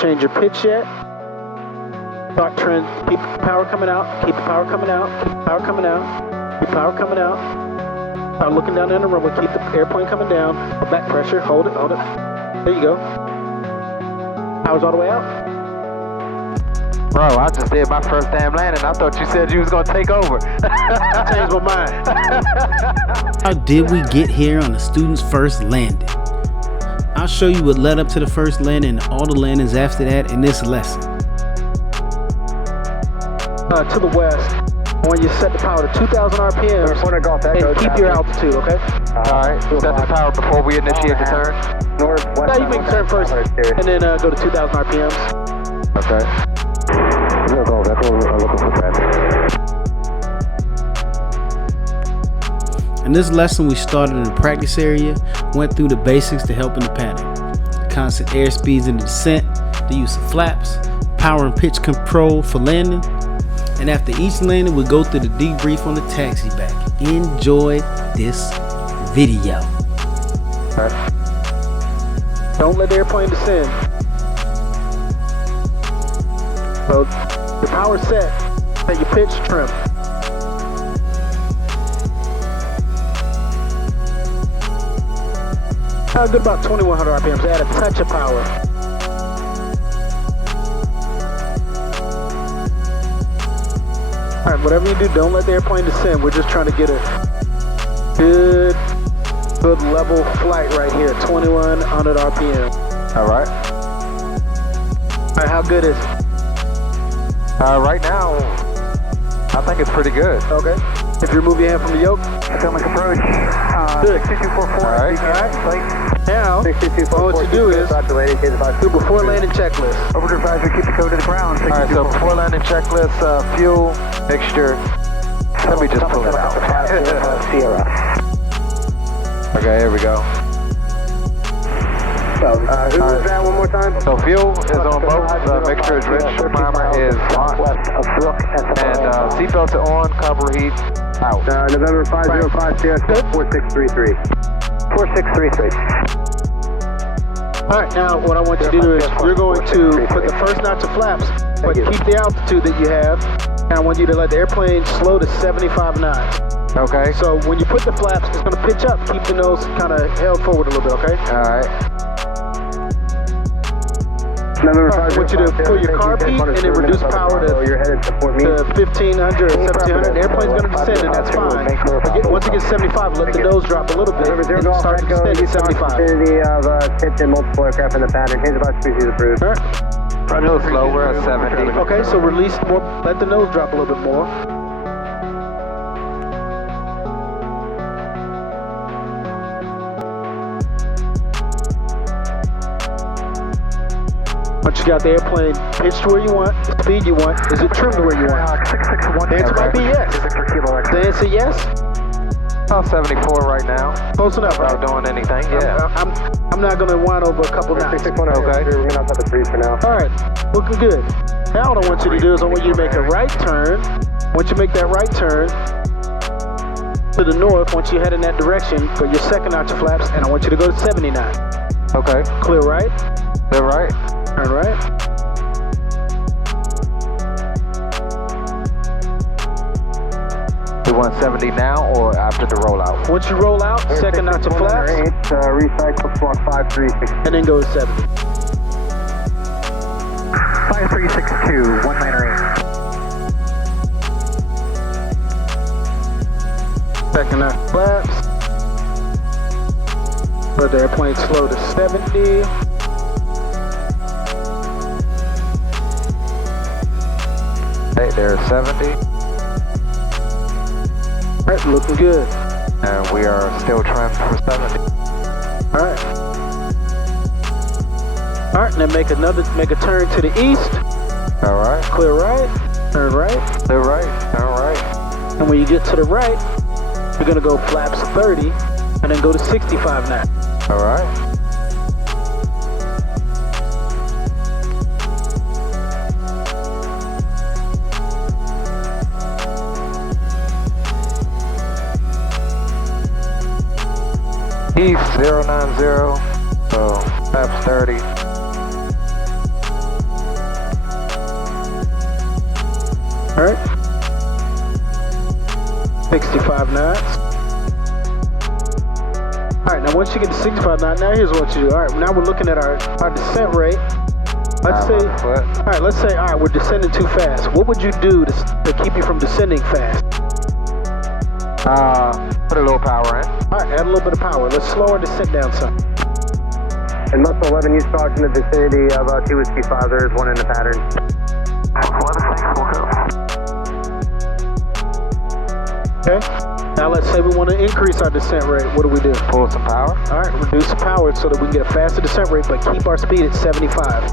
change your pitch yet. Start trend, keep the power coming out, keep the power coming out, keep the power coming out, keep the power coming out. Start looking down in the runway, keep the airplane coming down, back pressure, hold it. There you go. Power's all the way out. Bro, I just did my first damn landing. I thought you said you was gonna take over. I changed my mind. How did we get here on the student's first landing? I'll show you what led up to the first landing and all the landings after that in this lesson. To the west, when you set the power to 2,000 RPM, and keep your altitude, okay? Alright, set the power before we initiate the turn. Now you make the turn first, and then go to 2,000 RPMs. Okay. In this lesson, we started in the practice area, went through the basics to help in the pattern. Constant airspeeds in the descent, the use of flaps, power and pitch control for landing, and after each landing, we go through the debrief on the taxi back. Enjoy this video. Don't let the airplane descend. So the power's set, set your pitch trim. Good about 2,100 RPMs, add a touch of power. Alright, whatever you do, don't let the airplane descend. We're just trying to get a good level flight right here, 2,100 RPM. Alright. Alright, how good is it? Right now, I think it's pretty good. Okay. If you remove your hand from the yoke. Filmic approach. Good. 6244. Alright. Now, what you do is do before landing checklist. Overdrive advisory, keep the code to the ground. Alright, so before landing checklist, fuel, mixture. Let me just pull it out. Okay, here we go. Who's that one more time? So fuel is on both, mixture is rich, primer is locked, and seatbelts are on, carburetor heat out. November 505 CS 4633. 4633. Alright, now what I want you to do is we're going to put the first notch of flaps, but keep the altitude that you have. And I want you to let the airplane slow to 75 knots. Okay. So when you put the flaps, it's going to pitch up. Keep the nose kind of held forward a little bit, okay? Alright. I want you to pull your car peak and then reduce power to 1,500 or 1,700. The airplane's going to descend and that's fine. Once it gets 75, let the nose drop a little bit and start to descend at 75. Opportunity of tipped in multiple aircraft in the pattern. Here's about species approved. Run a little slow, we're at 70. Okay, so release more, let the nose drop a little bit more. Once you got the airplane pitched where you want, the speed you want, is it trimmed where you want? The answer might be yes. The answer yes? About 74 right now. Close enough, right? Without doing anything, yeah. I'm not going to whine over a couple knots. Okay. We're not at the 3 for now. Alright, looking good. Now what I want you to do is I want you to make a right turn. Once you make that right turn to the north, once you head in that direction, go your second notch of flaps, and I want you to go to 79. Okay. Clear right. They're right. Turn right. You want 70 now or after the rollout? Once you roll out, second notch of flaps, recycle squawk 536. and then go to 70. 5362, 198. Second notch of flaps. Let the airplane slow to 70. Hey, there's 70. Alright, looking good. And we are still trimmed for 70. Alright. Alright, now make a turn to the east. Alright. Clear right. Turn right. They're right. Alright. And when you get to the right, you're gonna go flaps 30 and then go to 65 knots. Alright. East 090, so flaps 30. Alright. 65 knots. Alright, now once you get to 65 knots, now here's what you do. Alright, now we're looking at our descent rate. Let's say, alright, we're descending too fast. What would you do to keep you from descending fast? Put a little power in. Alright, add a little bit of power. Let's slow our descent down some. And Muscle 11, you start in the vicinity of 2 Whiskey 5. There is one in the pattern. 11, thanks, we'll go. Okay. Now let's say we want to increase our descent rate. What do we do? Pull some power. Alright, reduce the power so that we can get a faster descent rate, but keep our speed at 75.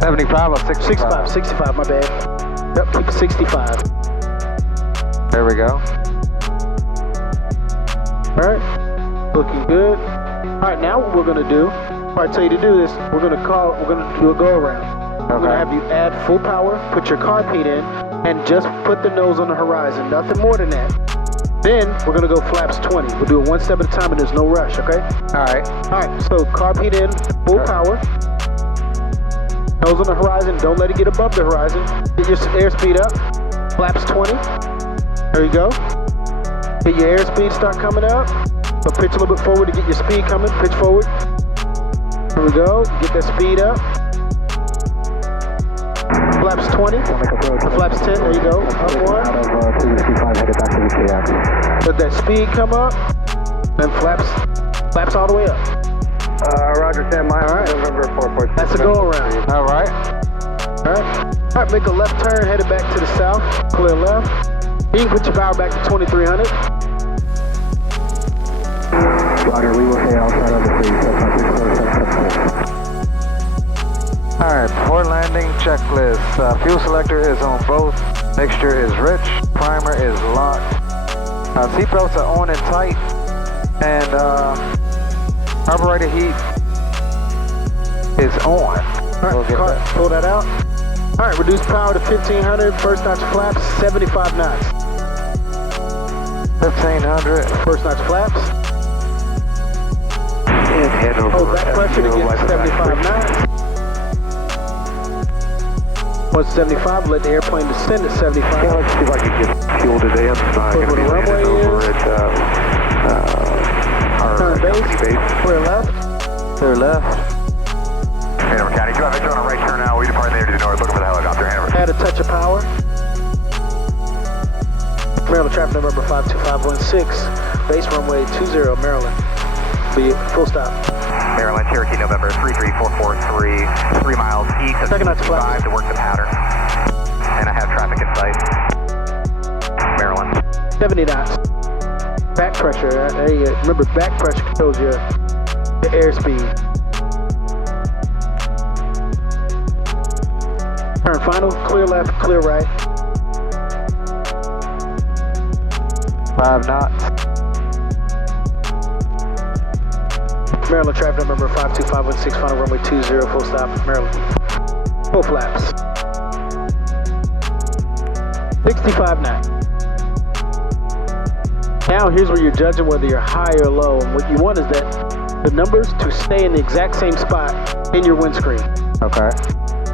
75 or 65? 65, my bad. Yep, keep it 65. There we go. Alright, looking good. Alright, now what we're gonna do, before I tell you to do this, we're gonna do a go around. We're gonna have you add full power, put your carb heat in, and just put the nose on the horizon, nothing more than that. Then we're gonna go flaps 20. We'll do it one step at a time and there's no rush, okay? Alright. Alright, so carb heat in, full power. Nose on the horizon, don't let it get above the horizon. Get your airspeed up, flaps 20. There you go. Get your airspeed start coming out. So pitch a little bit forward to get your speed coming, pitch forward. There we go, get that speed up. Flaps 20, flaps 10, there you go, up one. Let that speed come up, then flaps all the way up. Roger, stand by. All right. November 446. That's a go around. Alright. Alright, make a left turn, headed back to the south, clear left. You can put your power back to 2300. Roger, we will stay outside of the free. Alright, before landing checklist. Fuel selector is on both. Mixture is rich. Primer is locked. Seatbelts are on and tight. And carburetor heat is on. Alright, pull that out. Alright, reduce power to 1500. First notch flaps, 75 knots. 1500. First notch flaps. Hold back pressure to get to 75 knots. Once 75, let the airplane descend at 75. Yeah, let's see if I can get fuel today. I'm going to be landing over at our company base. Clear left. Clear left. Hanover County, 2 Victor on a right turn now. We depart there to the north, looking for the helicopter. Hanover. Add a touch of power. Maryland traffic November 52516. Base runway 20, Maryland. Be full stop. Maryland, Cherokee, November 33443, 3 miles east of 65 to work the pattern. And I have traffic in sight. Maryland. 70 knots. Back pressure. Remember, back pressure controls your airspeed. Turn final. Clear left, clear right. 5 knots. Maryland traffic number 52516, final runway 20, full stop, Maryland. Full flaps. 65 knots. Now here's where you're judging whether you're high or low, and what you want is that the numbers to stay in the exact same spot in your windscreen. Okay.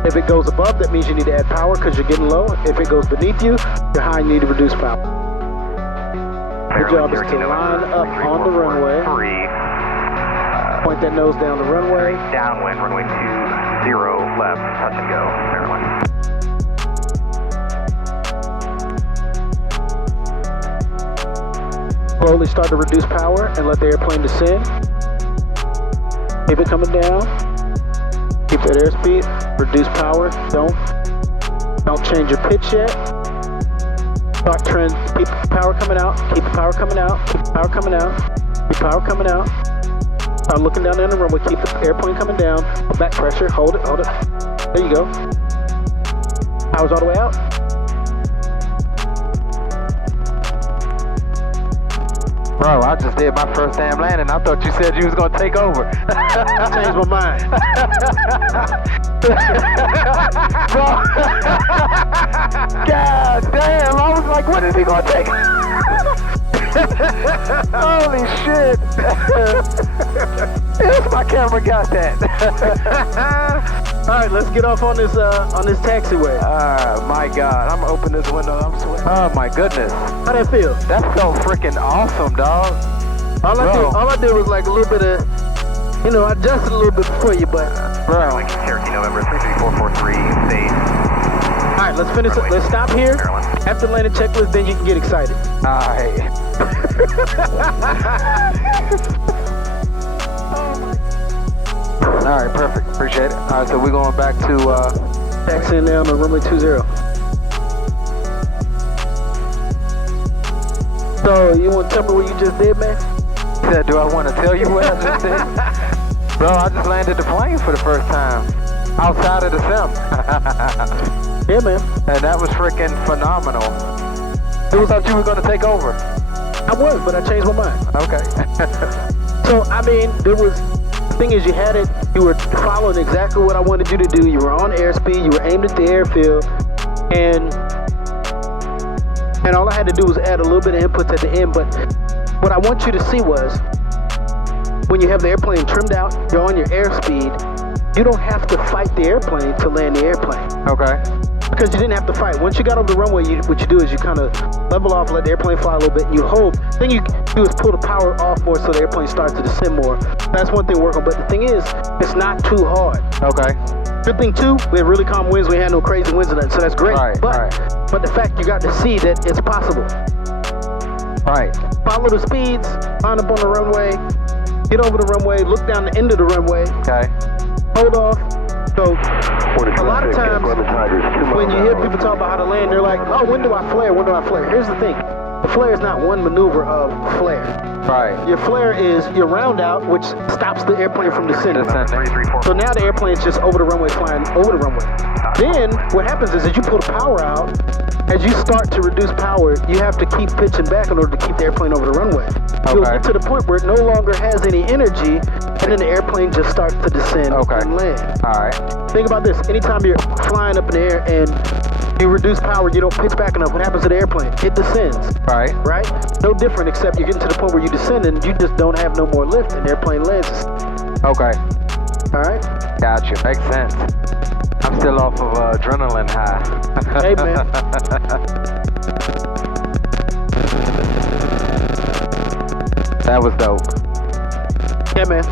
If it goes above, that means you need to add power because you're getting low. If it goes beneath you, you're high and you need to reduce power. Your job is to line up on the runway. Point that nose down the runway. Downwind, runway 20, left, touch and go, Maryland. Slowly start to reduce power and let the airplane descend. Keep it coming down. Keep that airspeed. Reduce power. Don't change your pitch yet. Start trend. Keep the power coming out. Keep the power coming out. Keep the power coming out. Keep power coming out. Start looking down the runway. Keep the airplane coming down. Back pressure. Hold it. Hold it. There you go. Power's all the way out. Bro, I just did my first damn landing. I thought you said you was gonna take over. Changed my mind. Bro. God damn, I was like, when is he gonna take? Holy shit. Yes, my camera got that. All right, let's get off on this taxiway. My God, I'm gonna open this window. I'm sweating. Oh my goodness. How that feel? That's so freaking awesome, dog. All I did was like a little bit of, I adjusted a little bit for you, but. Bro. Cherokee November 33443, stay. All right, let's finish it. Let's stop here. After landing checklist, then you can get excited. Alright. Alright, perfect. Appreciate it. Alright, so we're going back to Taxiing down on runway 20. So, you want to tell me what you just did, man? said, do I want to tell you what I just did? Bro, I just landed the plane for the first time. Outside of the sim. Yeah, man. And that was freaking phenomenal. Who thought you were going to take over? I was, but I changed my mind. Okay. So, I mean, the thing is, you were following exactly what I wanted you to do. You were on airspeed, you were aimed at the airfield, and all I had to do was add a little bit of inputs at the end. But what I want you to see was, when you have the airplane trimmed out, you're on your airspeed, you don't have to fight the airplane to land the airplane. Okay. Because you didn't have to fight. Once you got over the runway, what you do is you kind of level off, let the airplane fly a little bit, and you hold. The thing you do is pull the power off more so the airplane starts to descend more. That's one thing working. But the thing is, it's not too hard. Okay. Good thing too, we had really calm winds. We had no crazy winds in that, so that's great. Right, but the fact you got to see that it's possible. Right. Follow the speeds, line up on the runway, get over the runway, look down the end of the runway. Okay. Hold off. So a lot of times when you hear people talk about how to land, they're like, oh, when do I flare? When do I flare? Here's the thing. The flare is not one maneuver of flare. Right. Your flare is your round out, which stops the airplane from descending. Descending. So now the airplane's just over the runway, flying over the runway. Then what happens is, as you pull the power out, as you start to reduce power, you have to keep pitching back in order to keep the airplane over the runway. You'll get to the point where it no longer has any energy, and then the airplane just starts to descend and land. All right. Think about this. Anytime you're flying up in the air and you reduce power, you don't pitch back enough, what happens to the airplane? It descends. Right. Right? No different, except you're getting to the point where you descend and you just don't have no more lift and the airplane lands. Okay. All right? Gotcha. Makes sense. I'm still off of adrenaline high. Hey, man. That was dope. Yeah, man.